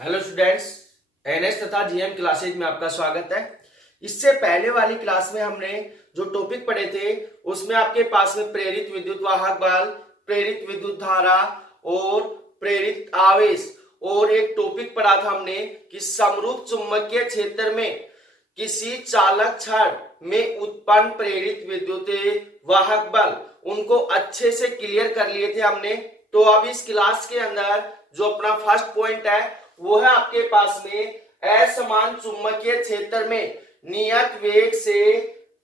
Hello students, NS तथा GM classes में आपका स्वागत है। इससे पहले वाली क्लास में हमने जो टॉपिक पढ़े थे उसमें आपके पास में प्रेरित विद्युत वाहक बल, प्रेरित विद्युत धारा और प्रेरित आवेश और एक टॉपिक पढ़ा था हमने कि समरूप चुंबकीय क्षेत्र में किसी चालक छड़ में उत्पन्न प्रेरित विद्युत वाहक बल, उनको अच्छे से क्लियर कर लिए थे हमने। तो अब इस क्लास के अंदर जो अपना फर्स्ट पॉइंट है वो है आपके पास में असमान चुंबकीय क्षेत्र में नियत वेग से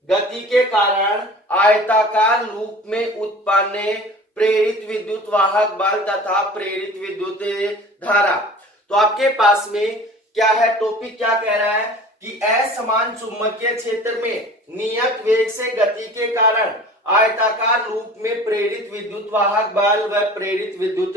गति के कारण आयताकार लूप में उत्पन्न प्रेरित विद्युत वाहक बल तथा प्रेरित विद्युत धारा। तो आपके पास में क्या है, टॉपिक क्या कह रहा है कि असमान चुंबकीय क्षेत्र में नियत वेग से गति के कारण आयताकार लूप में प्रेरित विद्युत वाहक बल व प्रेरित विद्युत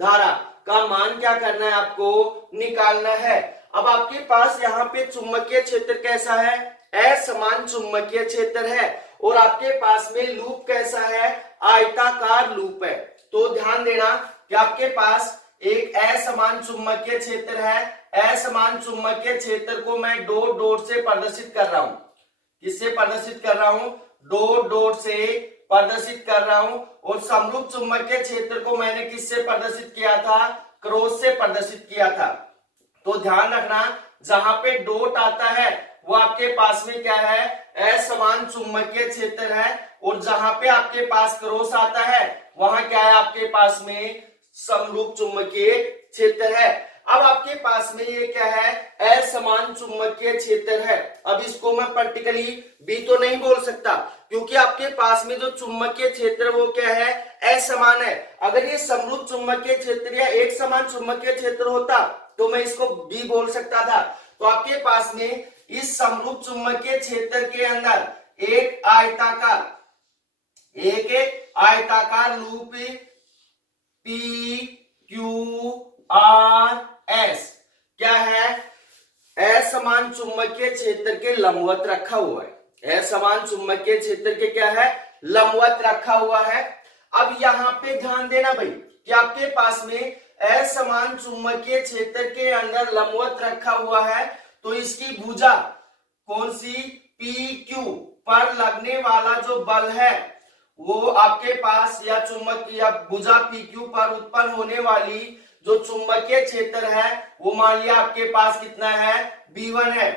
धारा का मान क्या करना है, आपको निकालना है। अब आपके पास यहाँ पे चुंबकीय क्षेत्र कैसा है, असमान चुंबकीय क्षेत्र है और आपके पास में लूप कैसा है, आयताकार लूप है। तो ध्यान देना कि आपके पास एक असमान चुंबकीय क्षेत्र है। असमान चुंबकीय क्षेत्र को मैं डॉट डॉट से प्रदर्शित कर रहा हूं। किससे प्रदर्शित कर रहा हूं? डॉट डॉट से प्रदर्शित कर रहा हूं। और समरूप चुंबकीय क्षेत्र को मैंने किससे प्रदर्शित किया था? क्रॉस से प्रदर्शित किया था। तो ध्यान रखना, जहां पे डॉट आता है वो आपके पास में क्या है, असमान चुंबकीय क्षेत्र है, और जहां पे आपके पास क्रॉस आता है वहां क्या है, आपके पास में समरूप चुंबकीय क्षेत्र है। अब आपके पास में ये क्या है, असमान चुंबकीय क्षेत्र है। अब इसको मैं प्रैक्टिकली भी तो नहीं बोल सकता क्योंकि आपके पास में जो चुंबकीय क्षेत्र वो क्या है, असमान है। अगर ये समरूप चुंबकीय क्षेत्र या एक समान चुंबकीय क्षेत्र होता तो मैं इसको भी बोल सकता था। तो आपके पास में इस समरूप चुंबकीय क्षेत्र के अंदर एक आयताकार loop P Q R S क्या है, असमान चुंबकीय क्षेत्र के लंबवत रखा हुआ है। असमान चुंबकीय क्षेत्र के क्या है, लंबवत रखा हुआ है। अब यहाँ पे ध्यान देना भाई कि आपके पास में असमान चुंबकीय क्षेत्र के अंदर लंबवत रखा हुआ है, तो इसकी भुजा कौन सी, पी क्यू पर लगने वाला जो बल है वो आपके पास या चुंबक या भुजा पी क्यू पर उत्पन्न होने वाली जो चुंबकीय क्षेत्र है वो मान लिया आपके पास कितना है, B1 है।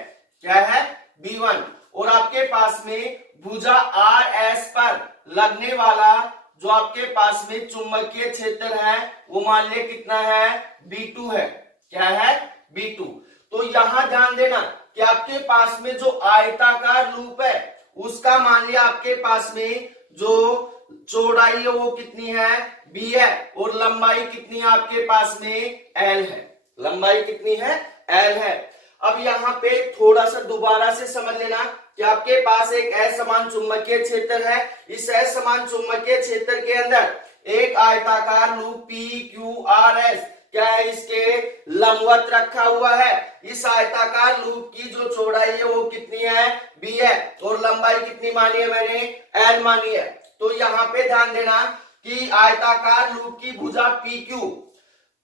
क्या है, B1। और आपके पास में भुजा आर एस पर लगने वाला जो आपके पास में चुंबकीय क्षेत्र है वो मान लिया कितना है, B2 है। क्या है, B2। तो यहां ध्यान देना कि आपके पास में जो आयताकार लूप है उसका मान लिया आपके पास में जो चौड़ाई है वो कितनी है, B है, और लंबाई कितनी है आपके पास में, L है। लंबाई कितनी है, L है। अब यहाँ पे थोड़ा सा दोबारा से समझ लेना कि आपके पास एक असमान चुंबकीय क्षेत्र है। इस असमान चुंबकीय क्षेत्र के अंदर एक आयताकार loop P Q R S क्या है, इसके लंबवत रखा हुआ है। इस आयताकार लूप की जो चौड़ाई है वो कितनी है, B है, और लंबाई कितनी मानी है मैंने, L मानी है। तो यहाँ पे ध्यान देना कि आयताकार लूप की भुजा PQ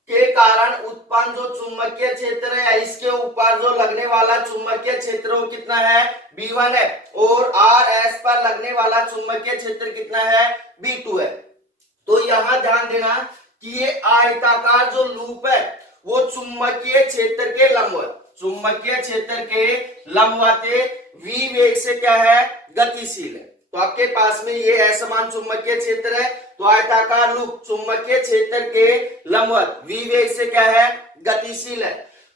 के कारण उत्पन्न जो चुंबकीय क्षेत्र है इसके ऊपर जो लगने वाला चुंबकीय क्षेत्र वो कितना है, B1 है, और RS पर लगने वाला चुंबकीय क्षेत्र कितना है, B2 है। तो यहां ध्यान देना कि ये आयताकार जो लूप है वो चुंबकीय क्षेत्र के लंबवत, चुंबकीय क्षेत्र के लंबवत v वेग से क्या है, गतिशील है। तो आपके पास में ये असमान चुंबकीय क्षेत्र है, तो आयताकार लूप चुंबकीय क्षेत्र के लंबवत v वेग से क्या है, गतिशील है।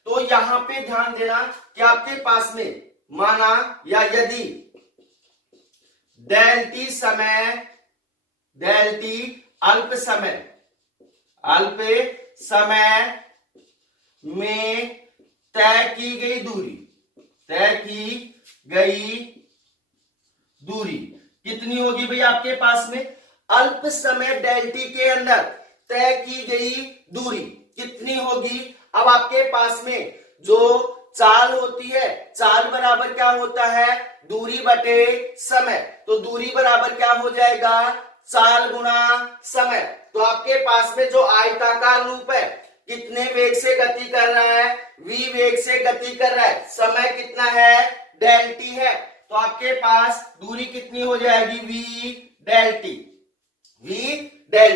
तो यहां पे ध्यान देना कि आपके पास में माना या यदि डेल टी अल्प समय में तय की गई दूरी कितनी होगी भाई, आपके पास में अल्प समय डेल टी के अंदर तय की गई दूरी कितनी होगी। अब आपके पास में जो चाल होती है, चाल बराबर क्या होता है, दूरी बटे समय। तो दूरी बराबर क्या हो जाएगा, चाल गुना समय। तो आपके पास में जो आयताकार लूप है कितने वेग से गति कर रहा है, v वेग से गति कर रहा है, समय कितना है, डेल टी है। तो आपके पास दूरी कितनी हो जाएगी, v डेल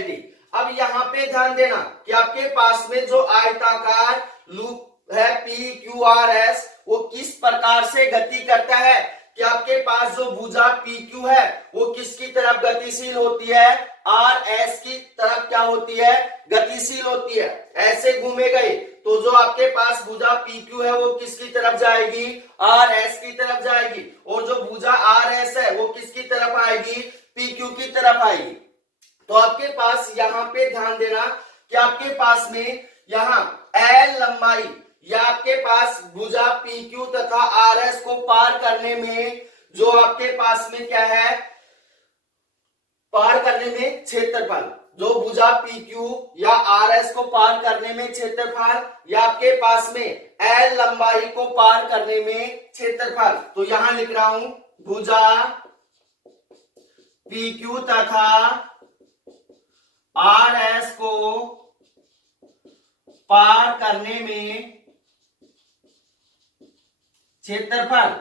टी। अब यहाँ पे ध्यान देना कि आपके पास में जो आयताकार लूप है पी क्यू आर एस, वो किस प्रकार से गति करता है, कि आपके पास जो भुजा पी क्यू है वो किसकी तरफ गतिशील होती है, आर एस की तरफ क्या होती है, गतिशील होती है। ऐसे घूमे गए तो जो आपके पास भुजा पी क्यू है वो किसकी तरफ जाएगी, आर एस की तरफ जाएगी, और जो भुजा आर एस है वो किसकी तरफ आएगी, पी क्यू की तरफ आएगी। तो आपके पास यहाँ पे ध्यान देना कि आपके पास में यहाँ एल लंबाई या आपके पास भुजा पी क्यू तथा आर एस को पार करने में जो आपके पास में क्या है, पार करने में क्षेत्रफल, जो भुजा पी क्यू या आर एस को पार करने में क्षेत्रफल, या आपके पास में एल लंबाई को पार करने में क्षेत्रफल। तो यहां लिख रहा हूं भुजा पी क्यू तथा आर एस को पार करने में क्षेत्रफल।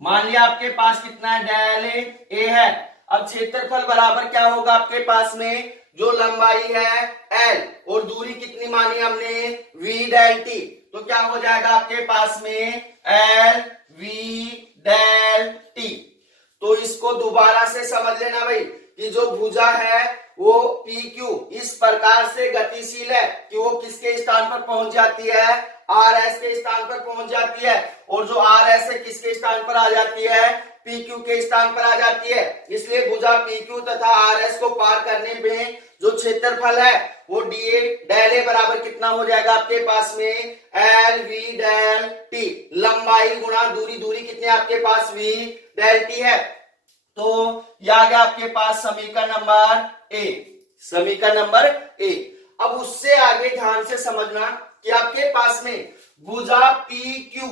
मान लिया आपके पास कितना है, डेल ए है। अब क्षेत्रफल बराबर क्या होगा, आपके पास में जो लंबाई है एल और दूरी कितनी मानी हमने, वी डेल टी। तो क्या हो जाएगा आपके पास में एल वी डेल टी। तो इसको दोबारा से समझ लेना भाई कि जो भुजा है वो पी क्यू इस प्रकार से गतिशील है कि वो किसके स्थान पर पहुंच जाती है, आर एस के स्थान पर पहुंच जाती है, और जो आर एस है किसके स्थान पर आ जाती है, पी क्यू के स्थान पर आ जाती है। इसलिए भुजा पी क्यू तथा आर एस को पार करने में जो क्षेत्रफल है वो डी डेल ए बराबर कितना हो जाएगा आपके पास में, एल वी डेल टी। लंबाई गुणा दूरी, दूरी कितनी आपके पास, वी डेल टी है। तो यह आ गया आपके पास समीकरण नंबर ए, समीकरण नंबर ए। अब उससे आगे ध्यान से समझना कि आपके पास में भुजा पी क्यू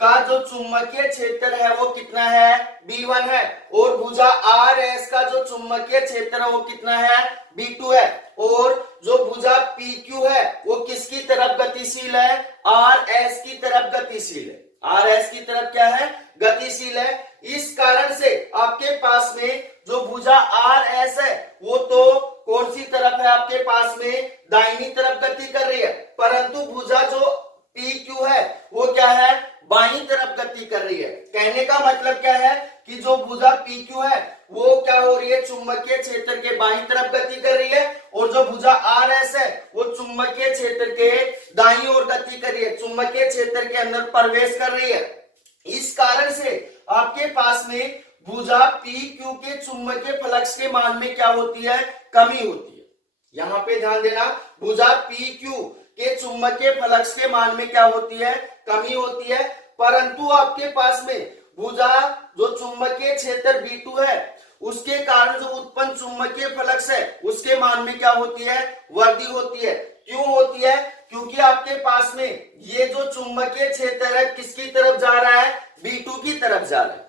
का जो चुंबकीय क्षेत्र है वो कितना है, B1 है, और भुजा आर एस का जो चुंबकीय क्षेत्र है वो कितना है, B2 है, और जो भुजा पी क्यू है वो किसकी तरफ गतिशील है, आर एस की तरफ गतिशील है, आर एस की तरफ क्या है, गतिशील है। इस कारण से आपके पास में जो भुजा आर एस है वो तो कौन सी तरफ है आपके पास में, दाहिनी तरफ गति कर रही है, परंतु भुजा जो पी क्यू है वो क्या है, बाईं तरफ गति कर रही है। कहने का मतलब क्या है कि जो भुजा पी क्यू है वो क्या हो रही है, चुंबकीय क्षेत्र के बाईं तरफ गति कर रही है, और जो भुजा आर एस है वो चुंबकीय क्षेत्र के दाईं ओर गति कर रही है, चुंबकीय क्षेत्र के अंदर प्रवेश कर रही है। इस कारण से आपके पास में भुजा पी क्यू के चुंबकीय फ्लक्स के मान में क्या होती है, कमी होती है। यहां पे ध्यान देना, भुजा पी क्यू के चुंबकीय फ्लक्स के मान में क्या होती है, कमी होती है, परंतु आपके पास में भुजा जो चुंबकीय क्षेत्र B2 है उसके कारण जो उत्पन्न चुंबकीय फ्लक्स है उसके मान में क्या होती है, वृद्धि होती है। क्यों होती है, क्योंकि आपके पास में ये जो चुंबकीय क्षेत्र है किसकी तरफ जा रहा है, B2 की तरफ जा रहा है।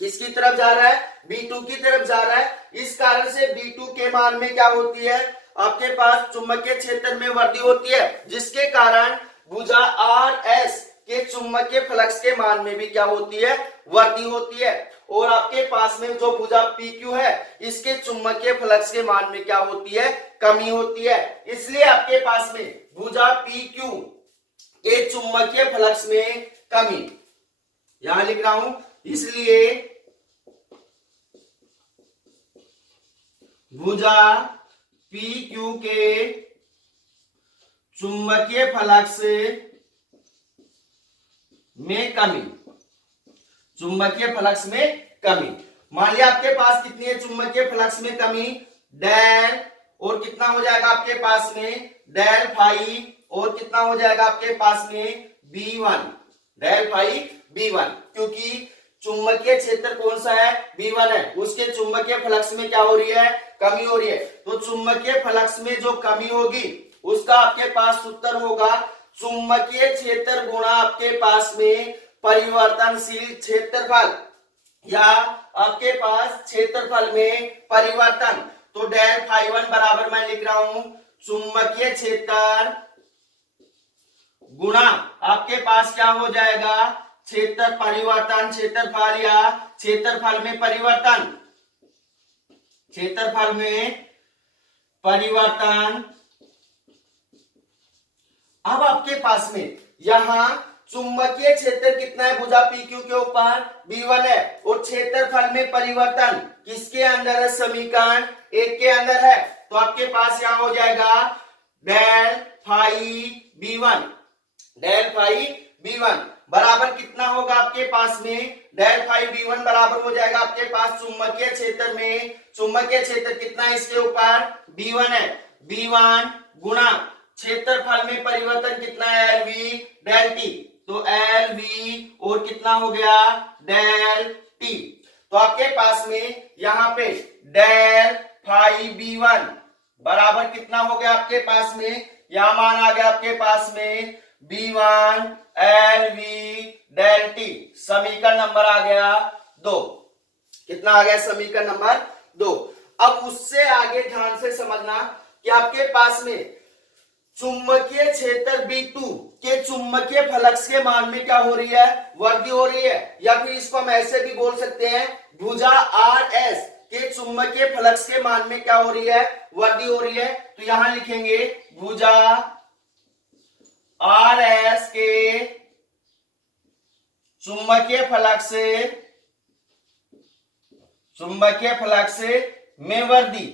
किसकी तरफ जा रहा है, B2 की तरफ जा रहा है। इस कारण से B2 के मान में क्या होती है, आपके पास चुंबकीय क्षेत्र में वृद्धि होती है, जिसके कारण भुजा आर एस के चुंबकीय फ्लक्स के मान में भी क्या होती है, वृद्धि होती है। और आपके पास में जो भुजा पी क्यू है इसके चुंबकीय फ्लक्स के मान में क्या होती है, कमी होती है। इसलिए आपके पास में भुजा पी क्यू के चुंबकीय फ्लक्स में कमी, यहां लिख रहा हूं, इसलिए भुजा पी क्यू के चुंबकीय फ्लक्स में कमी, चुंबकीय फ्लक्स में कमी। मान लिया आपके पास कितनी है चुंबकीय फ्लक्स में कमी, डेल, और कितना हो जाएगा आपके पास में डेल फाई, और कितना हो जाएगा आपके पास में B1, डेल फाई B1, क्योंकि चुंबकीय क्षेत्र कौन सा है, B1 है, उसके चुंबकीय फ्लक्स में क्या हो रही है, कमी हो रही है। तो चुंबकीय फ्लक्स में जो कमी होगी उसका आपके पास सूत्र होगा चुंबकीय क्षेत्र गुणा आपके पास में परिवर्तनशील क्षेत्रफल, या आपके पास क्षेत्रफल में परिवर्तन। तो डेल फाई 1 बराबर मैं लिख रहा हूं चुंबकीय क्षेत्र गुणा आपके पास क्या हो जाएगा, क्षेत्र परिवर्तन, क्षेत्रफल या क्षेत्रफल में परिवर्तन, क्षेत्रफल में परिवर्तन। अब आपके पास में यहां चुंबकीय क्षेत्र कितना है भुजा PQ के ऊपर, V1 है, और क्षेत्रफल में परिवर्तन किसके अंदर है, समीकरण 1 के अंदर है। तो आपके पास यहां हो जाएगा del phi V1, del phi V1 बराबर कितना होगा आपके पास में, डेल फाई V1 बराबर हो जाएगा आपके पास चुंबकीय क्षेत्र में, चुंबकीय क्षेत्र कितना है इसके ऊपर, V1 है, V1 गुणा क्षेत्रफल में परिवर्तन कितना है, LV डेल T, तो LV और कितना हो गया, डेल T। तो आपके पास में यहां पे डेल फाई V1 बराबर कितना हो गया आपके पास में, यहां मान आ गया आपके पास में V1 LV डेल T, समीकरण नंबर आ गया 2। कितना आ गया, समीकरण नंबर 2। अब उससे आगे ध्यान से समझना कि आपके पास में चुंबकीय क्षेत्र B2 के चुंबकीय फ्लक्स के मान में क्या हो रही है, वृद्धि हो रही है, या फिर इसको हम ऐसे भी बोल सकते हैं भुजा RS के चुंबकीय फ्लक्स के मान में क्या हो रही है, वृद्धि हो रही है। तो यहां लिखेंगे भुजा RS के चुंबकीय फ्लक्स में वृद्धि,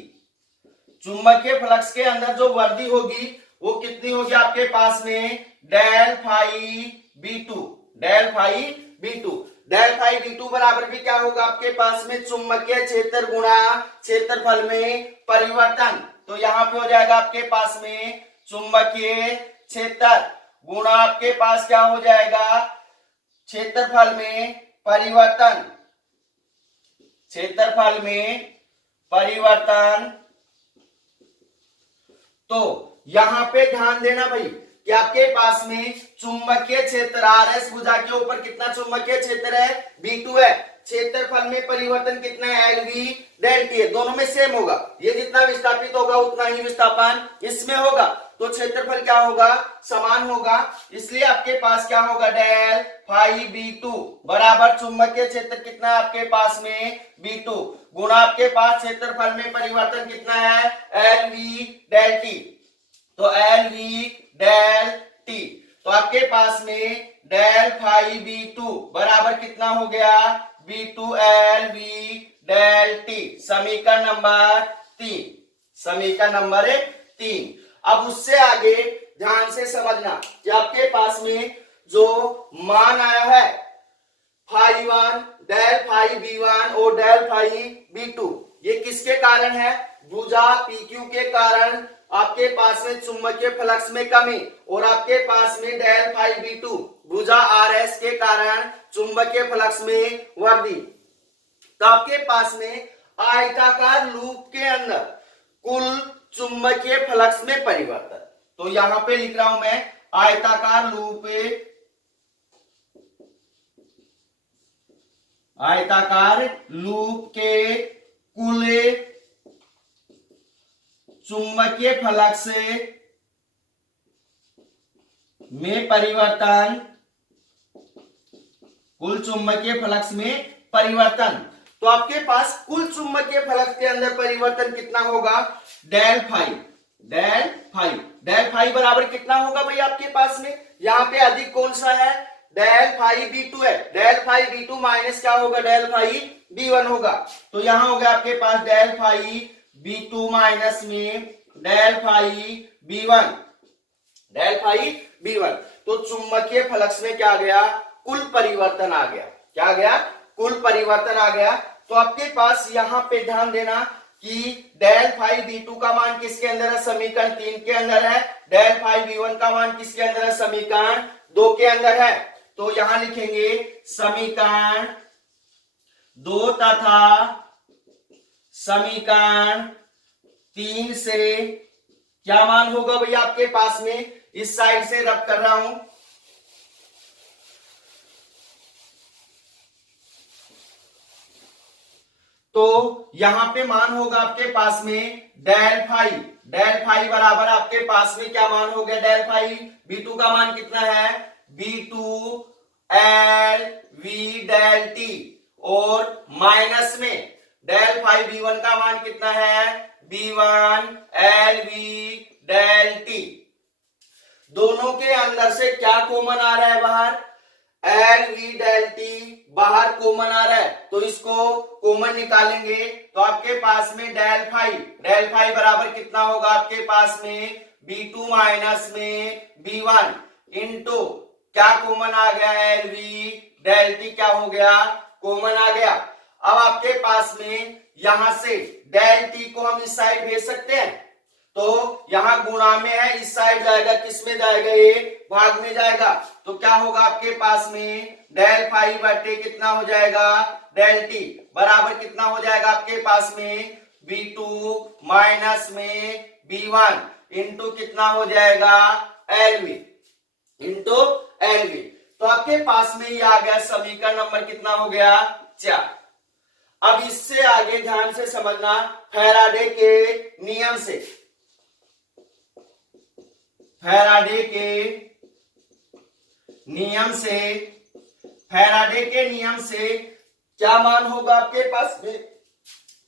चुंबकीय फ्लक्स के अंदर जो वृद्धि होगी वो कितनी होगी आपके पास में, del phi B2, del phi B2, del phi B2 बराबर भी क्या होगा आपके पास में, चुंबकीय क्षेत्र गुणा क्षेत्रफल में परिवर्तन। तो यहां पे हो जाएगा आपके पास में चुंबकीय क्षेत्र गुणा आपके पास क्या हो जाएगा, क्षेत्रफल में परिवर्तन, क्षेत्रफल में परिवर्तन। तो यहां पे ध्यान देना भाई कि आपके पास में चुंबकीय क्षेत्र RS भुजा के ऊपर कितना चुंबकीय क्षेत्र है, B2 है, क्षेत्रफल में परिवर्तन कितना है, LV डेल T है, दोनों में सेम होगा, ये जितना विस्थापित होगा उतना ही विस्थापन इसमें होगा, तो क्षेत्रफल क्या होगा, समान होगा, इसलिए आपके पास क्या होगा, डेल फाई B2 बराबर चुंबकीय क्षेत्र कितना है आपके पास में, B2 गुणा आपके पास क्षेत्रफल में परिवर्तन कितना है, LV डेल T, तो LV डेल T। तो आपके पास में डेल फाई B2 बराबर कितना हो गया, B2 LV डेल T, समीकरण नंबर 3, समीकरण नंबर 3। अब उससे आगे ध्यान से समझना कि आपके पास में जो मान आया है फाई 1, डेल फाई B1 और डेल फाई B2, ये किसके कारण है, भुजा PQ के कारण आपके पास में चुंबकीय फ्लक्स में कमी, और आपके पास में डेल फाई B2 भुजा RS के कारण चुंबकीय फ्लक्स में वृद्धि। तो आपके पास में आयताकार लूप के अंदर कुल चुंबकीय फ्लक्स में परिवर्तन, तो यहां पे लिख रहा हूं मैं आयताकार लूप के कुल चुंबकीय फ्लक्स में परिवर्तन, कुल चुंबकीय फ्लक्स में परिवर्तन। तो आपके पास कुल चुंबकीय फ्लक्स के अंदर परिवर्तन कितना होगा, del phi, del phi, del phi बराबर कितना होगा भाई आपके पास में, यहां पे अधिक कौन सा है, डेल फाई B2 है, डेल फाई B2 माइनस क्या होगा, डेल फाई B1 होगा। तो यहां हो गया आपके पास डेल फाई B2 माइनस में del phi B1, del phi B1। तो चुंबकीय फ्लक्स में क्या आ गया, कुल परिवर्तन आ गया, क्या आ गया, कुल परिवर्तन आ गया। तो आपके पास यहां पे ध्यान देना कि डेल फाई B2 का मान किसके अंदर है, समीकरण 3 के अंदर है, डेल फाई B1 का मान किसके अंदर है, समीकरण 2 के अंदर है। तो यहां लिखेंगे समीकरण 2 तथा समीकरण 3 से क्या मान होगा भैया आपके पास में, इस साइड से रब कर रहा हूं, तो यहां पे मान होगा आपके पास में डेल फाई डेल फाई बराबर आपके पास में क्या मान हो गया, डेल फाई B2 का मान कितना है, B2 L V del T, और माइनस में डेल फाई B1 का मान कितना है, B1 L V del T. दोनों के अंदर से क्या कॉमन आ रहा है बाहर, एल वी डेल टी बाहर कॉमन आ रहा है, तो इसको कॉमन निकालेंगे तो आपके पास में डेल फाई बराबर कितना होगा आपके पास में, B2 माइनस में B1 इंटू क्या कॉमन आ गया, एल वी डेल टी क्या हो गया, कॉमन आ गया। अब आपके पास में यहां से डेल टी को हम इस साइड भेज सकते हैं, तो यहां गुणा में है, इस साइड जाएगा, किस में जाएगा, ये भाग में जाएगा, तो क्या होगा आपके पास में डेल फाई बटे कितना हो जाएगा, डेल टी बराबर कितना हो जाएगा आपके पास में, B2 माइनस में B1 इंटू कितना हो जाएगा, LV इंटू LV। तो आपके पास में ये आ गया समीकरण नंबर कितना हो गया, 4। अब इससे आगे ध्यान से समझना, फैराडे के नियम से, फैराडे के नियम से क्या मान होगा आपके पास में,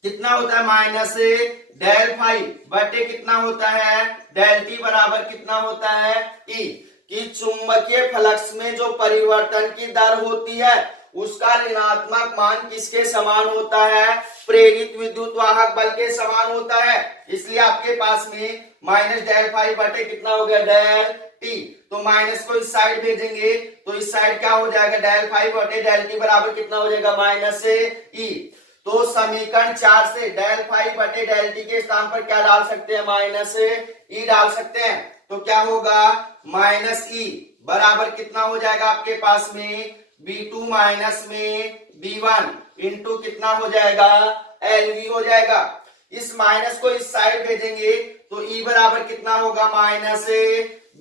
कितना होता है, माइनस डेल फाई बटे कितना होता है, डेल टी बराबर कितना होता है, ई, कि चुंबकीय फ्लक्स में जो परिवर्तन की दर होती है उसका ऋणात्मक मान किसके समान होता है, प्रेरित विद्युत वाहक बल के समान होता है। इसलिए आपके पास में माइनस डेल फाई बटे कितना हो गया, डेल टी, तो माइनस को इस साइड भेजेंगे तो इस साइड क्या हो जाएगा, डेल फाई बटे डेल टी बराबर कितना हो जाएगा, माइनस ई। तो समीकरण 4 से डेल फाई बटे डेल टी के स्थान पर क्या डाल सकते हैं, माइनस ई डाल सकते हैं, तो क्या होगा, माइनस ई बराबर कितना हो जाएगा आपके पास में, B2 माइनस में B1 इंटू कितना हो जाएगा, LV हो जाएगा। इस माइनस को इस साइड भेजेंगे तो E बराबर कितना होगा, माइनस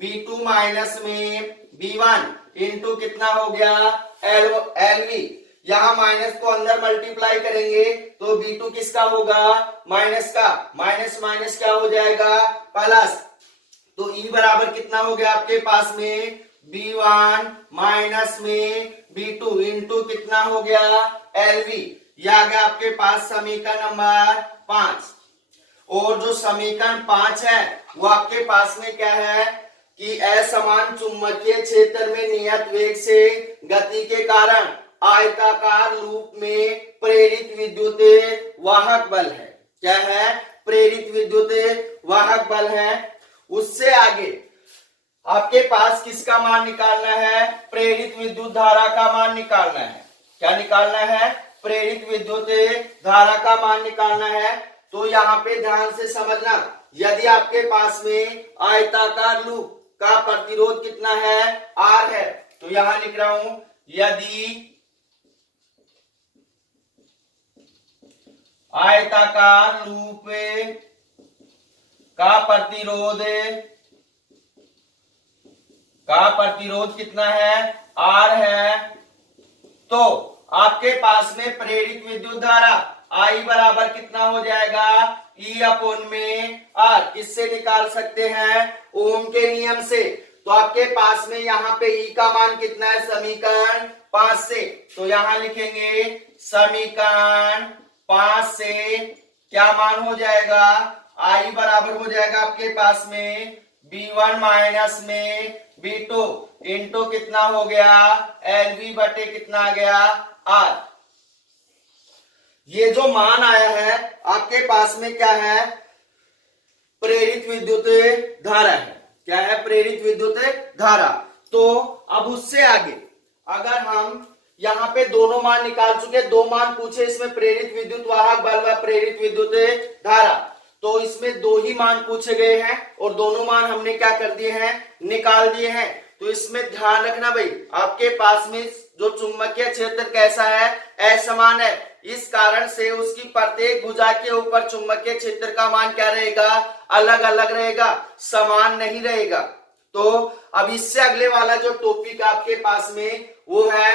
B2 माइनस में B1 इंटू कितना हो गया, LV। यहां माइनस को अंदर मल्टीप्लाई करेंगे तो B2 किसका होगा, माइनस का, माइनस माइनस क्या हो जाएगा, प्लस, तो E बराबर कितना हो गया आपके पास में, B1 माइनस में B2 इंटू कितना हो गया, LV। यह आ गया आपके पास समीकरण नंबर 5। और जो समीकरण 5 है वो आपके पास में क्या है कि असमान चुंबकीय क्षेत्र में नियत वेग से गति के कारण आयताकार लूप में प्रेरित विद्युत वाहक बल है। क्या है, प्रेरित विद्युत वाहक बल है। उससे आगे आपके पास किसका मान निकालना है, प्रेरित विद्युत धारा का मान निकालना है। क्या निकालना है, प्रेरित विद्युत धारा का मान निकालना है। तो यहाँ पे ध्यान से समझना, यदि आपके पास में आयताकार लूप का प्रतिरोध कितना है, R है, तो यहां लिख रहा हूं, यदि आयताकार लूप का प्रतिरोध कितना है, R है, तो आपके पास में प्रेरित विद्युत धारा I बराबर कितना हो जाएगा, E अपॉन में R। किससे निकाल सकते हैं, ओम के नियम से। तो आपके पास में यहाँ पे E का मान कितना है, समीकरण 5 से, तो यहां लिखेंगे समीकरण 5 से क्या मान हो जाएगा, I बराबर हो जाएगा आपके पास में B1 माइनस में B2 इंटू कितना हो गया, LV बटे कितना आ गया, R। ये जो मान आया है आपके पास में क्या है, प्रेरित विद्युत धारा है। क्या है, प्रेरित विद्युत धारा। तो अब उससे आगे अगर हम यहाँ पे दोनों मान निकाल चुके, दो मान पूछे इसमें, प्रेरित विद्युत वाहक बल व प्रेरित विद्युत धारा, तो इसमें दो ही मान पूछे गए हैं और दोनों मान हमने क्या कर दिए हैं, निकाल दिए हैं। तो इसमें ध्यान रखना भाई, आपके पास में जो चुंबकीय क्षेत्र कैसा है, असमान है। इस कारण से उसकी प्रत्येक भुजा के ऊपर चुंबकीय क्षेत्र का मान क्या रहेगा, अलग अलग रहेगा, समान नहीं रहेगा। तो अब इससे अगले वाला जो टॉपिक आपके पास में वो है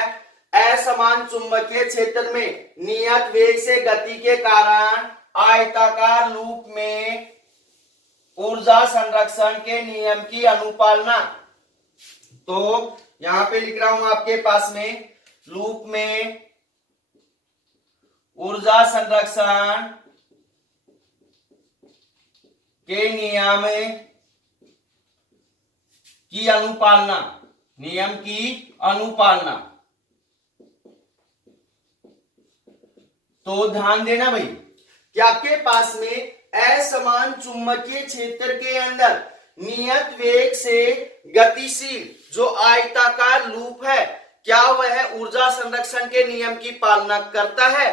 असमान चुंबकीय क्षेत्र में नियत वेग से गति के कारण आयताकार लूप में ऊर्जा संरक्षण के नियम की अनुपालना। तो यहां पे लिख रहा हूं आपके पास में, लूप में ऊर्जा संरक्षण के नियम की अनुपालना, नियम की अनुपालना। तो ध्यान देना भाई कि आपके पास में असमान चुंबकीय क्षेत्र के अंदर नियत वेग से गतिशील जो आयताकार लूप है, क्या वह ऊर्जा संरक्षण के नियम की पालना करता है?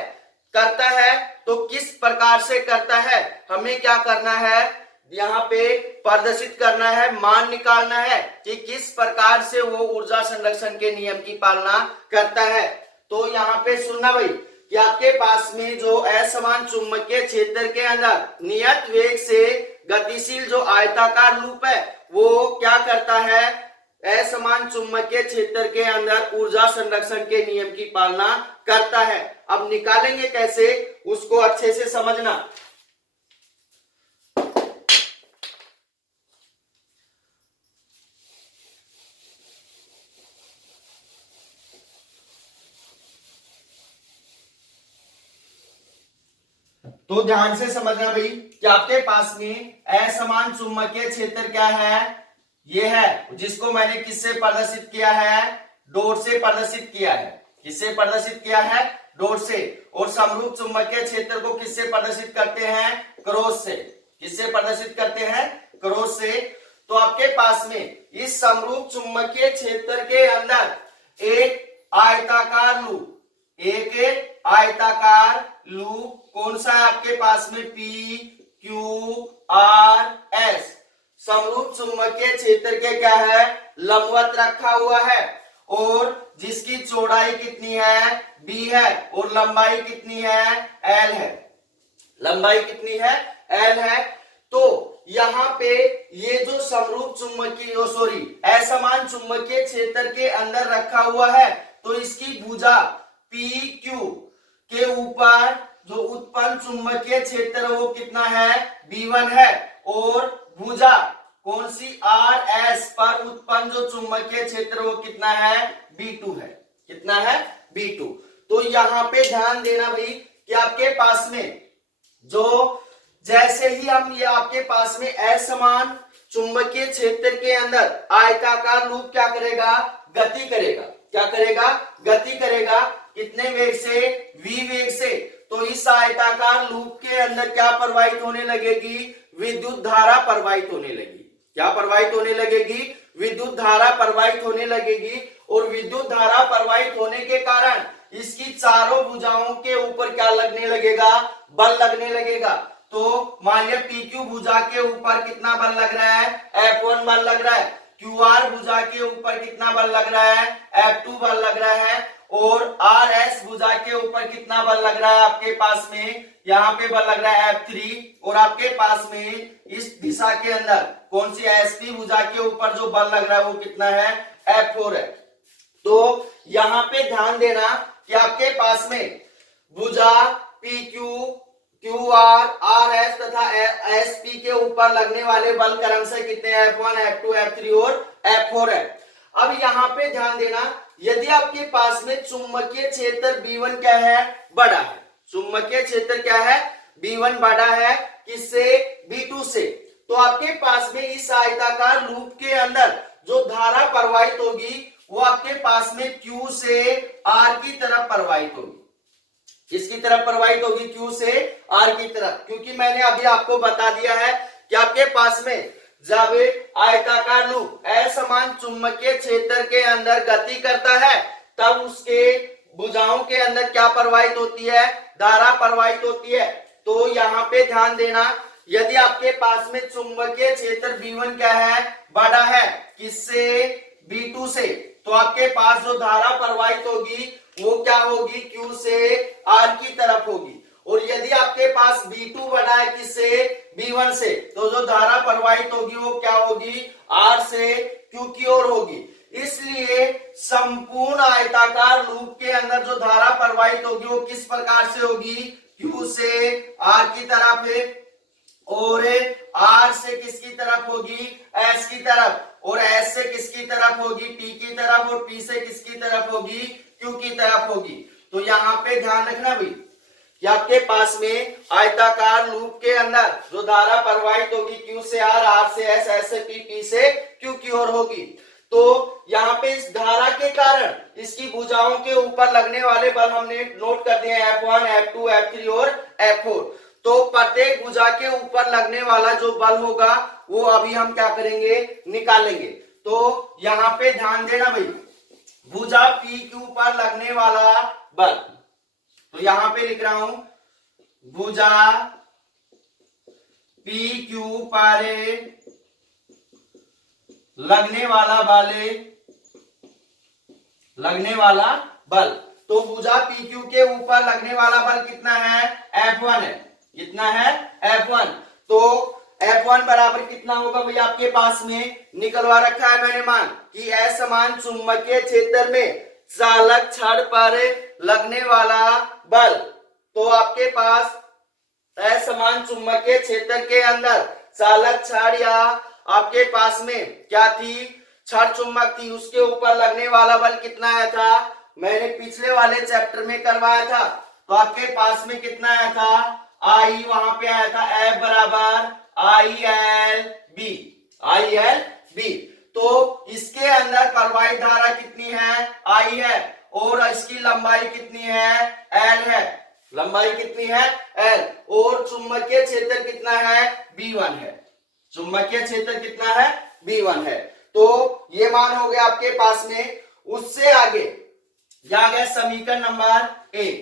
करता है तो किस प्रकार से करता है, हमें क्या करना है, यहाँ पे प्रदर्शित करना है, मान निकालना है कि किस प्रकार से वो ऊर्जा संरक्षण के नियम की पालना करता है। तो यहाँ पे सुनना भाई कि आपके पास में जो असमान चुंबकीय क्षेत्र के अंदर नियत वेग से गतिशील जो आयताकार लूप है, वो क्या करता है, असमान चुंबकीय क्षेत्र के अंदर ऊर्जा संरक्षण के नियम की पालना करता है। अब निकालेंगे कैसे, उसको अच्छे से समझना। तो ध्यान से समझना भाई कि आपके पास में असमान चुंबकीय क्षेत्र क्या है, ये है, जिसको मैंने किससे प्रदर्शित किया है, डॉट से प्रदर्शित किया है। किससे प्रदर्शित किया है, डॉट से। और समरूप चुंबकीय क्षेत्र को किससे प्रदर्शित करते हैं, क्रॉस से। किससे प्रदर्शित करते हैं, क्रॉस से। तो आपके पास में इस समरूप चुंबकीय क्षेत्र के अंदर एक आयताकार लूप, एक आयताकार लूप कौन सा है आपके पास में, पी क्यू आर एस, समरूप चुंबकीय क्षेत्र के क्या है, लंबवत रखा हुआ है, और जिसकी चौड़ाई कितनी है, बी है, और लंबाई कितनी है, एल है। लंबाई कितनी है, एल है। तो यहाँ पे ये जो समरूप चुंबकीय असमान चुंबकीय क्षेत्र के अंदर रखा हुआ है, तो इसकी भुजा पी क्यू के ऊपर जो उत्पन्न चुंबकीय क्षेत्र वो कितना है, B1 है, और भुजा कौन सी, आर एस पर उत्पन्न जो चुंबकीय क्षेत्र वो कितना है, B2 है। कितना है, B2। तो यहाँ पे ध्यान देना भाई कि आपके पास में जो जैसे ही हम ये आपके पास में असमान चुंबकीय क्षेत्र के अंदर आयताकार लूप क्या करेगा, गति करेगा। क्या करेगा, गति करेगा। कितने वेग से, v वेग से। तो इस आयताकार लूप के अंदर क्या प्रवाहित होने लगेगी, विद्युत धारा प्रवाहित होने लगेगी। क्या प्रवाहित होने लगेगी, विद्युत धारा प्रवाहित होने लगेगी। और विद्युत धारा प्रवाहित होने के कारण इसकी चारों भुजाओं के ऊपर क्या लगने लगेगा, बल लगने लगेगा। तो मान लिया पी क्यू भुजा के ऊपर कितना बल लग रहा है, F1 बल लग रहा है। क्यू आर भुजा के ऊपर कितना बल लग रहा है, F2 बल लग रहा है। और आर एस भुजा के ऊपर कितना बल लग रहा है आपके पास में, यहाँ पे बल लग रहा है F3। और आपके पास में इस दिशा के अंदर कौन सी एसपी भुजा के ऊपर जो बल लग रहा है वो कितना है, F4 है। तो यहाँ पे ध्यान देना कि आपके पास में भुजा P Q, Q R, R S तथा एस पी के ऊपर लगने वाले बल क्रमशः कितने, F1, F2, F3 और F4 है। अब यहाँ पे ध्यान देना, यदि आपके पास में चुंबकीय क्षेत्र B1 क्या है, बड़ा है। चुंबकीय क्षेत्र क्या है, B1 बड़ा है, किससे, B2 से। तो आपके पास में इस आयताकार लूप के अंदर जो धारा प्रवाहित होगी वो आपके पास में Q से R की तरफ प्रवाहित होगी। किसकी तरफ प्रवाहित होगी, Q से R की तरफ। क्योंकि मैंने अभी आपको बता दिया है कि आपके पास में जब आयताकार लूप असमान चुंबकीय क्षेत्र के अंदर गति करता है, तब उसके भुजाओं के अंदर क्या प्रवाहित होती है, धारा प्रवाहित होती है। तो यहाँ पे ध्यान देना, यदि आपके पास में चुंबकीय क्षेत्र B1 क्या है, बड़ा है, किससे, B2 से। तो आपके पास जो धारा प्रवाहित होगी वो क्या होगी, Q से R की तरफ होगी। और यदि आपके पास B2 बड़ा है, किससे, B1 से, तो जो धारा प्रवाहित होगी वो क्या होगी, R से Q की ओर होगी। इसलिए संपूर्ण आयताकार लूप के अंदर जो धारा प्रवाहित होगी वो किस प्रकार से होगी, Q से R की तरफ है। और आर से किसकी तरफ होगी, एस की तरफ, और एस से किसकी तरफ होगी, पी की तरफ, और पी से किसकी तरफ होगी, क्यू की तरफ होगी। तो यहाँ पे ध्यान रखना भाई कि आपके पास में आयताकार लूप के अंदर जो धारा प्रवाहित होगी क्यू से आर से एस, एस से पी से क्यू की ओर होगी। तो यहाँ पे इस धारा के कारण इसकी भुजाओं के ऊपर लगने वाले बल हमने नोट कर दिए F1, F2, F3 और F4। तो प्रत्येक भुजा के ऊपर लगने वाला जो बल होगा वो अभी हम क्या करेंगे, निकालेंगे। तो यहाँ पे ध्यान देना भाई, भुजा P के ऊपर लगने वाला बल, तो यहां पे लिख रहा हूं भुजा पी क्यू पर लगने वाला बल, तो भुजा पी क्यू के ऊपर लगने वाला बल कितना है, F1 है। कितना है, F1। तो F1 बराबर कितना होगा भाई, आपके पास में निकलवा रखा है मैंने मान कि असमान चुंबकीय क्षेत्र में चालक छड़ पर लगने वाला बल। तो आपके पास असमान चुंबकीय क्षेत्र के अंदर चालक छड़ या आपके पास में क्या थी, छड़ चुंबक थी, उसके ऊपर लगने वाला बल कितना आया था, मैंने पिछले वाले चैप्टर में करवाया था। तो आपके पास में कितना आया था, आई वहां पे आया था F बराबर ILB। तो इसके अंदर प्रवाहित धारा कितनी है, I है, और इसकी लंबाई कितनी है, L है। लंबाई कितनी है, L, और चुंबकीय क्षेत्र कितना है, B1 है। चुंबकीय क्षेत्र कितना है, B1 है। तो ये मान हो गया आपके पास में। उससे आगे जा गया समीकरण नंबर 1।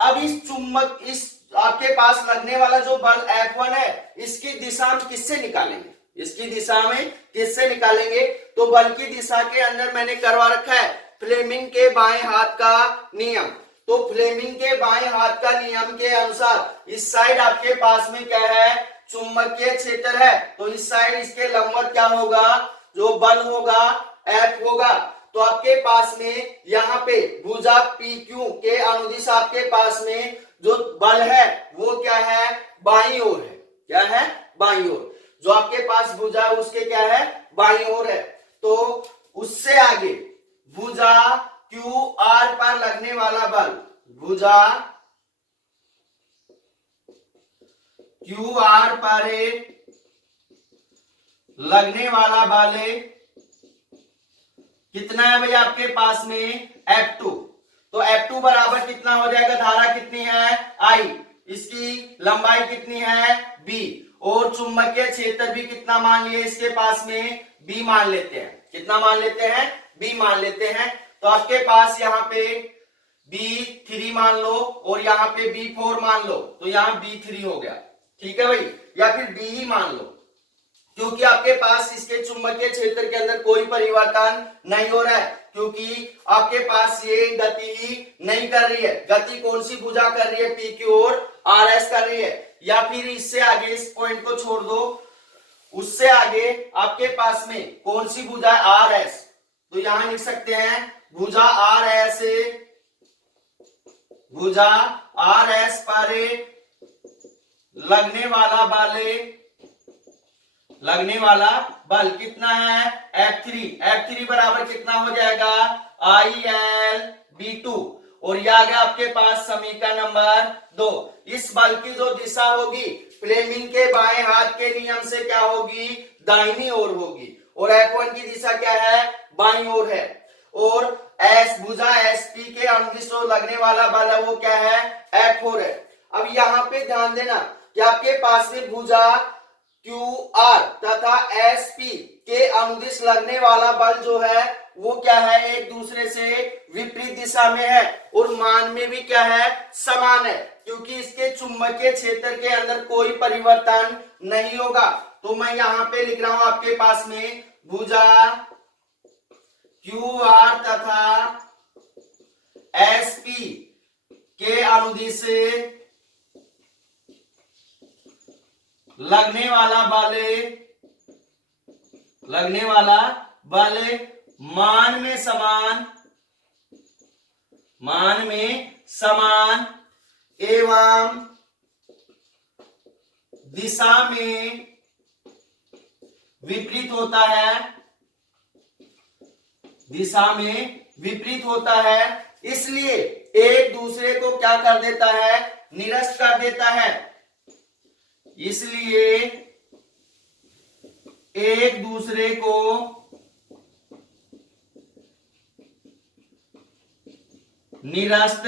अब इस आपके पास लगने वाला जो बल F1 है, इसकी दिशा हम किससे निकालेंगे, इसकी दिशा में किससे निकालेंगे। तो बल की दिशा के अंदर मैंने करवा रखा है फ्लेमिंग के बाएं हाथ का नियम। तो फ्लेमिंग के बाएं हाथ का नियम के अनुसार इस साइड आपके पास में क्या है, चुंबकीय क्षेत्र है, तो इस साइड इसके लंबवत क्या होगा, जो बल होगा F होगा। तो आपके पास में यहाँ पे भुजा PQ के अनुदिश आपके पास में जो बल है वो क्या है, बाईं ओर है। क्या है, बाईं ओर। जो आपके पास भुजा उसके क्या है, बाईं ओर है। तो उससे आगे भुजा QR पर लगने वाला बल, भुजा QR पर लगने वाला बल कितना है भाई आपके पास में, F2। तो F2 बराबर कितना हो जाएगा, धारा कितनी है, I, इसकी लंबाई कितनी है, B, और चुंबकीय क्षेत्र भी कितना मान लिए इसके पास में, B मान लेते हैं। कितना मान लेते हैं, B मान लेते हैं। तो आपके पास यहाँ पे B3 मान लो और यहाँ पे B4 मान लो, तो यहाँ B3 हो गया। ठीक है भाई, या फिर B ही मान लो, क्योंकि आपके पास इसके चुंबकीय क्षेत्र के अंदर कोई परिवर्तन नहीं हो रहा है, क्योंकि आपके पास ये गति ही नहीं कर रही है। गति कौन सी भुजा कर रही है, PQ और RS कर रही है। या फिर इससे आगे इस पॉइंट को छोड़ दो, उससे आगे आपके पास में कौन सी भुजा है, RS। तो यहां लिख सकते हैं भुजा RS पर लगने वाला बल कितना है, F3 बराबर कितना हो जाएगा, ILB2। और यह आ गया आपके पास समीकरण नंबर 2। इस बल की जो दिशा होगी फ्लेमिंग के बाएं हाथ के नियम से क्या होगी, दाहिनी ओर होगी, और F1 की दिशा क्या है, बाईं ओर है। और भुजा SP के अनुदिश लगने वाला बल है वो क्या है, F4 है। अब यहाँ पे ध्यान देना कि आपके पास में भुजा QR तथा SP के अनुदिश लगने वाला बल जो है वो क्या है, एक दूसरे से विपरीत दिशा में है, और मान में भी क्या है, समान है, क्योंकि इसके चुंबकीय क्षेत्र के अंदर कोई परिवर्तन नहीं होगा। तो मैं यहाँ पे लिख रहा हूं आपके पास में भुजा QR तथा SP के अनुदिश लगने वाला बल मान में समान एवं दिशा में विपरीत होता है, दिशा में विपरीत होता है, इसलिए एक दूसरे को क्या कर देता है, निरस्त कर देता है। इसलिए एक दूसरे को निरस्त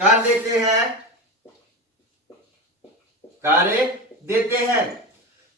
कर देते हैं, कार्य देते हैं।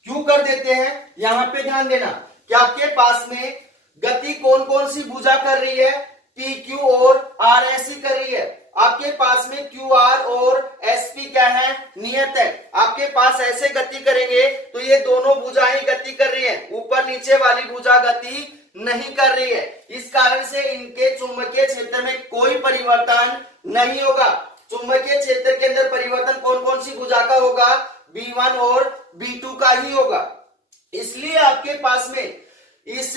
क्यों कर देते हैं, यहां पे ध्यान देना कि आपके पास में गति कौन कौन सी भुजा कर रही है, पी क्यू और आर एस ही कर रही है। आपके पास में क्यू आर और एस पी क्या है, नियत है। आपके पास ऐसे गति करेंगे तो ये दोनों भुजाएं गति कर रही है, ऊपर नीचे वाली भुजा गति नहीं कर रही है। इस कारण से इनके चुंबकीय क्षेत्र में कोई परिवर्तन नहीं होगा। चुंबकीय क्षेत्र के अंदर परिवर्तन कौन कौन सी भुजा का होगा, B1 और B2 का ही होगा। इसलिए आपके पास में इस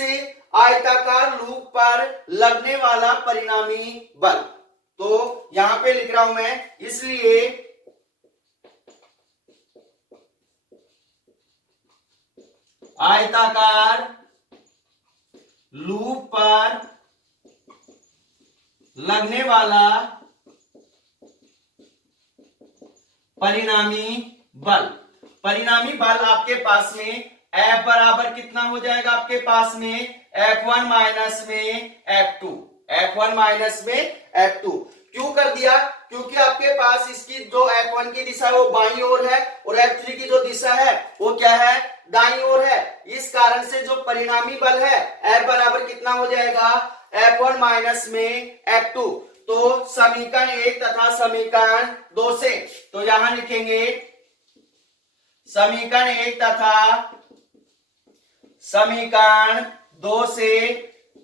आयताकार लूप पर लगने वाला परिणामी बल, तो यहां पे लिख रहा हूं मैं, इसलिए आयताकार लूप पर लगने वाला परिणामी बल, परिणामी बल आपके पास में F बराबर कितना हो जाएगा, आपके पास में F1 माइनस में F2, F1 माइनस में F2। क्यों कर दिया, क्योंकि आपके पास इसकी जो F1 की दिशा है वो बाईं ओर है और F3 की जो दिशा है वो क्या है, दाईं ओर है। इस कारण से जो परिणामी बल है F बराबर कितना हो जाएगा, F1 माइनस में F2। तो समीकरण 1 तथा समीकरण 2 से, तो यहां लिखेंगे समीकरण 1 तथा समीकरण 2 से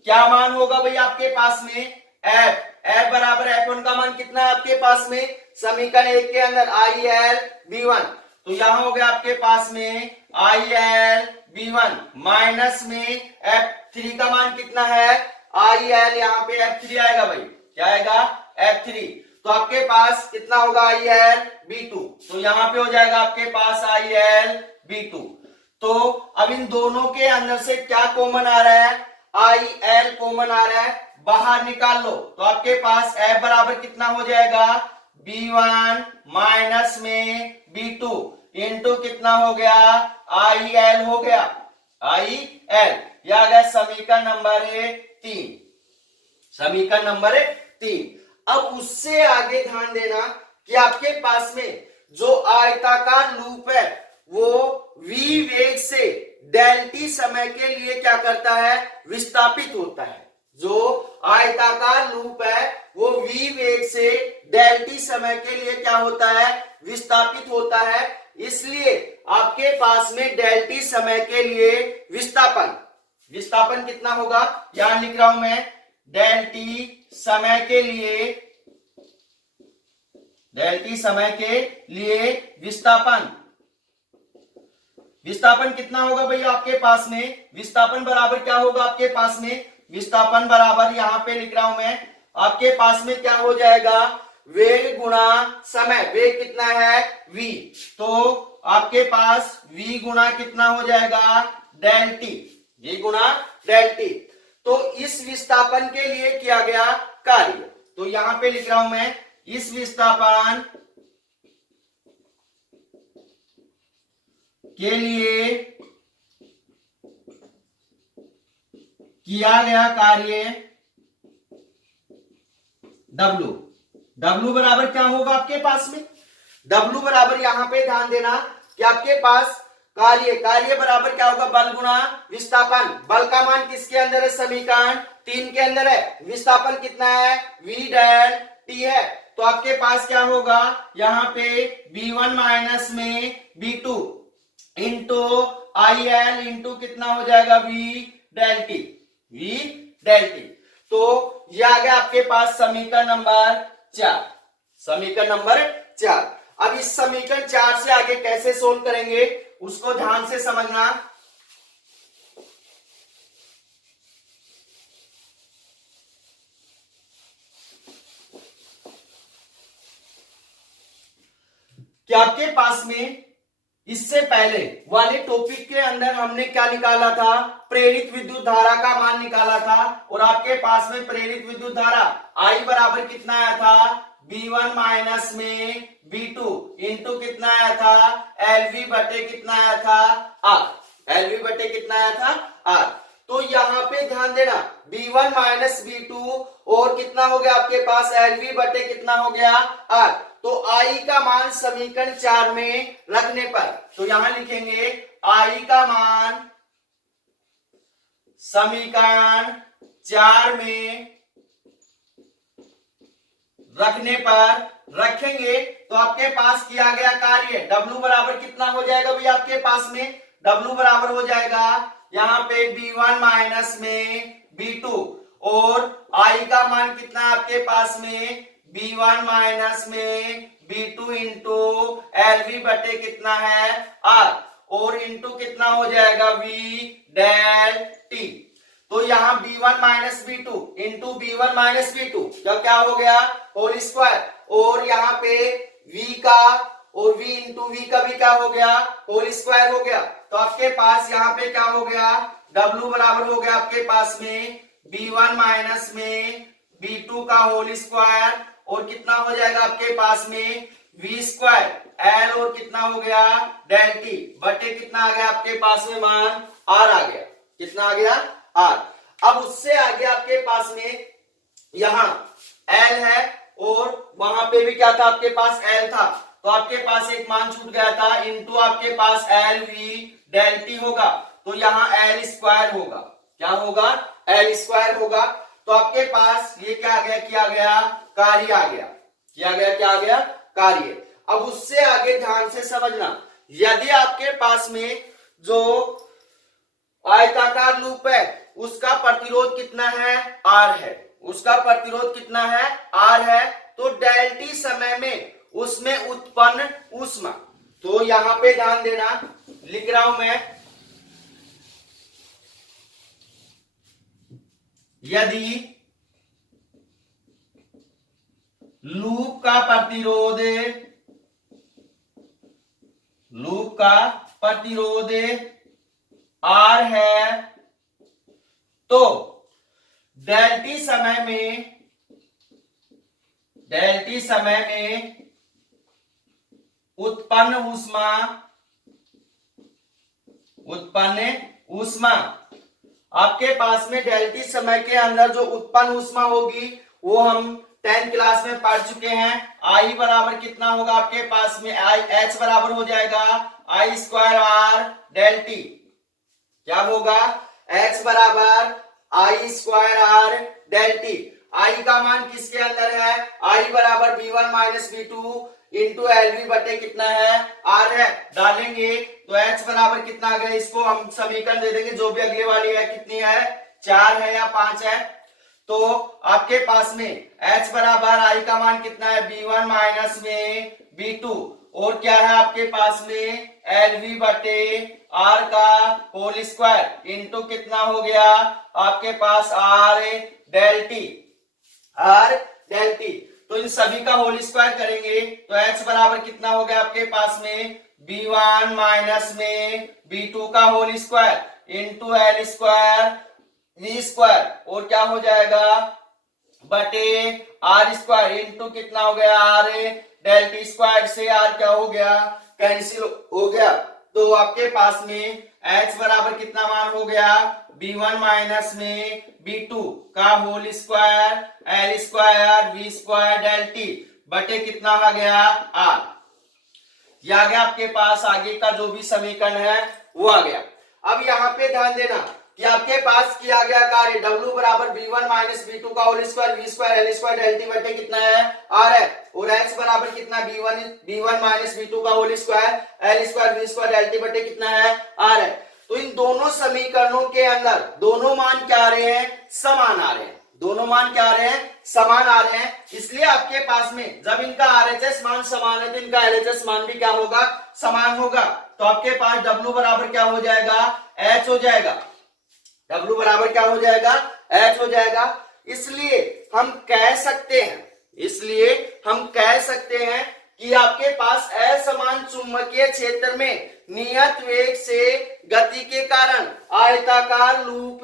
क्या मान होगा भाई आपके पास में, F बराबर F1 का मान कितना है आपके पास में, समीकरण 1 के अंदर IL/V1। तो यहां हो गया आपके पास में IL/V1 माइनस में F3 का मान कितना है, IL, यहां पे F3 आएगा भाई, क्या आएगा, F3। तो आपके पास कितना होगा, IL/V2। तो यहां पे हो जाएगा आपके पास IL/V2। तो अब इन दोनों के अंदर से क्या कॉमन आ रहा है, IL कॉमन आ रहा है, बाहर निकाल लो। तो आपके पास F बराबर कितना हो जाएगा, B1 माइनस में B2 इंटू कितना हो गया, IL हो गया, IL। यह आ गया समीकरण नंबर 3, समीकरण नंबर 3। अब उससे आगे ध्यान देना कि आपके पास में जो आयताकार लूप है वो v वेग से डेल t समय के लिए क्या करता है, विस्थापित होता है। जो आयताकार लूप है वो v वेग से डेल t समय के लिए क्या होता है, विस्थापित होता है। इसलिए आपके पास में डेल t समय के लिए विस्थापन, विस्थापन कितना होगा, यहां लिख रहा हूं मैं, डेल t समय के लिए, डेल t समय के लिए विस्थापन, विस्थापन कितना होगा भैया आपके पास में, विस्थापन बराबर क्या होगा आपके पास में, विस्थापन बराबर यहां पे लिख रहा हूं मैं, आपके पास में क्या हो जाएगा, वेग गुणा समय। वेग कितना है, v, तो आपके पास v गुणा कितना हो जाएगा, डेल t, v गुणा डेल t। तो इस विस्थापन के लिए किया गया कार्य, तो यहां पे लिख रहा हूं मैं, इस विस्थापन के लिए किया गया कार्य W, W बराबर क्या होगा आपके पास में, W बराबर यहां पे ध्यान देना कि आपके पास कार्य, कार्य बराबर क्या होगा, बल गुणा विस्थापन। बल का मान किसके अंदर है, समीकरण 3 के अंदर है। विस्थापन कितना है, v डेल t है। तो आपके पास क्या होगा, यहां पे B1 माइनस में B2 इंटू IL इंटू कितना हो जाएगा, v del t, v del t। तो ये आ गया आपके पास समीकरण नंबर 4, समीकरण नंबर 4। अब इस समीकरण 4 से आगे कैसे सोल्व करेंगे उसको ध्यान से समझना। कि आपके पास में इससे पहले वाले टॉपिक के अंदर हमने क्या निकाला था, प्रेरित विद्युत धारा का मान निकाला था, और आपके पास में प्रेरित विद्युत धारा I बराबर कितना आया था, B1 माइनस में B2 इंटू कितना आया था, LV बटे कितना आया था, R। LV बटे कितना आया था, R। तो यहाँ पे ध्यान देना, B1 माइनस B2 और कितना हो गया आपके पास, LV बटे कितना हो गया, R। तो I का मान समीकरण 4 में रखने पर, तो यहां लिखेंगे I का मान समीकरण 4 में रखने पर रखेंगे तो आपके पास किया गया कार्य W बराबर कितना हो जाएगा भाई, आपके पास में W बराबर हो जाएगा यहाँ पे B1 माइनस में B2 और I का मान कितना आपके पास में B1 माइनस में B2 इंटू LV बटे कितना है R, और इंटू कितना हो जाएगा V डेल T। तो यहाँ B1 minus B2 into B1 minus B2 जब क्या हो गया, होल स्क्वायर, और यहाँ पे V का और V इंटू V का भी क्या हो गया, होल स्क्वायर हो गया। तो आपके पास यहाँ पे क्या हो गया, W बराबर हो गया आपके पास में B1 माइनस में B2 का होल स्क्वायर, और कितना हो जाएगा आपके पास में V स्क्वायर L, और कितना हो गया डेल T बटे कितना आ गया आपके पास में मान R आ गया, कितना आ गया R। अब उससे आगे आपके पास में यहां L है और वहां पे भी क्या था आपके पास L था, तो आपके पास एक मान छूट गया था, इंटू आपके पास LV डेल T होगा, तो यहाँ L स्क्वायर होगा, क्या होगा, L स्क्वायर होगा। तो आपके पास ये क्या आ गया, किया गया कार्य आ गया, किया गया क्या आ गया, कार्य। अब उससे आगे ध्यान से समझना, यदि आपके पास में जो आयताकार लूप है उसका प्रतिरोध कितना है, R है, उसका प्रतिरोध कितना है, R है, तो डेल T समय में उसमें उत्पन्न ऊष्मा, तो यहां पे ध्यान देना, लिख रहा हूं मैं, यदि लूप का प्रतिरोध R है तो डेल T समय में उत्पन्न ऊष्मा आपके पास में डेल T समय के अंदर जो उत्पन्न ऊष्मा होगी वो हम 10th क्लास में पढ़ चुके हैं। I बराबर कितना होगा आपके पास में, H बराबर हो जाएगा I square R del T, क्या होगा, H बराबर I square R del T। I का मान किसके अंदर है, I बराबर B1 minus B2 into LV बटे कितना है, R है, डालेंगे तो H बराबर कितना आ गया, इसको हम समीकरण दे देंगे, जो भी अगले वाली है कितनी है, 4 है या 5 है। तो आपके पास में H बराबर I का मान कितना है, B1 माइनस में B2, और क्या है आपके पास में LV बटे R का होल स्क्वायर इंटू कितना हो गया आपके पास R del T, R del T। तो इन सभी का होल स्क्वायर करेंगे तो H बराबर कितना हो गया आपके पास में B1 माइनस में B2 का whole square into L square V square, और क्या हो जाएगा बटे R स्क्वायर इंटू कितना हो गया R डेल T स्क्वायर, से R क्या हो गया, कैंसिल हो गया। तो आपके पास में H बराबर कितना मान हो गया, B1 माइनस में B2 का whole square L square V square del T बटे कितना आ गया R। यह आ गया आपके पास, आगे का जो भी समीकरण है वो आ गया। अब यहाँ पे ध्यान देना कि आपके पास किया गया कार्य W बराबर B1 माइनस B2 का whole square V square L square del T बटे कितना है, R है, और H बराबर कितना B1 माइनस B2 का whole square L square V square del T बटे कितना है, R है। तो इन दोनों समीकरणों के अंदर दोनों मान क्या आ रहे हैं, समान आ रहे हैं, दोनों मान क्या आ रहे हैं, समान आ रहे हैं। इसलिए आपके पास में जब इनका RHS मान समान है तो इनका LHS मान भी क्या होगा, समान होगा। तो आपके पास W बराबर क्या हो जाएगा, H हो जाएगा, W बराबर क्या हो जाएगा, H हो जाएगा। इसलिए हम कह सकते हैं कि आपके पास असमान चुंबकीय क्षेत्र में नियत वेग से गति के कारण आयताकार लूप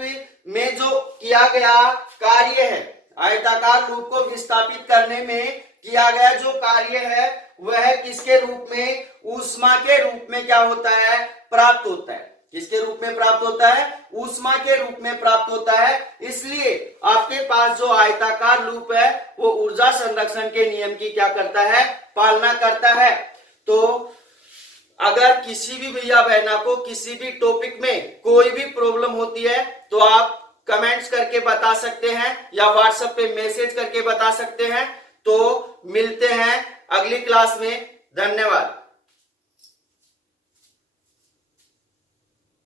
में जो किया गया कार्य है, आयताकार लूप को विस्थापित करने में किया गया जो कार्य है वह किसके रूप में, ऊष्मा के रूप में क्या होता है, प्राप्त होता है। किसके रूप में प्राप्त होता है, ऊष्मा के रूप में प्राप्त होता है। इसलिए आपके पास जो आयताकार लूप है वो ऊर्जा संरक्षण के नियम की क्या करता है, पालना करता है। तो अगर किसी भी भैया बहना को किसी भी टॉपिक में कोई भी प्रॉब्लम होती है तो आप कमेंट्स करके बता सकते हैं या व्हाट्सएप पे मैसेज करके बता सकते हैं। तो मिलते हैं अगली क्लास में। धन्यवाद।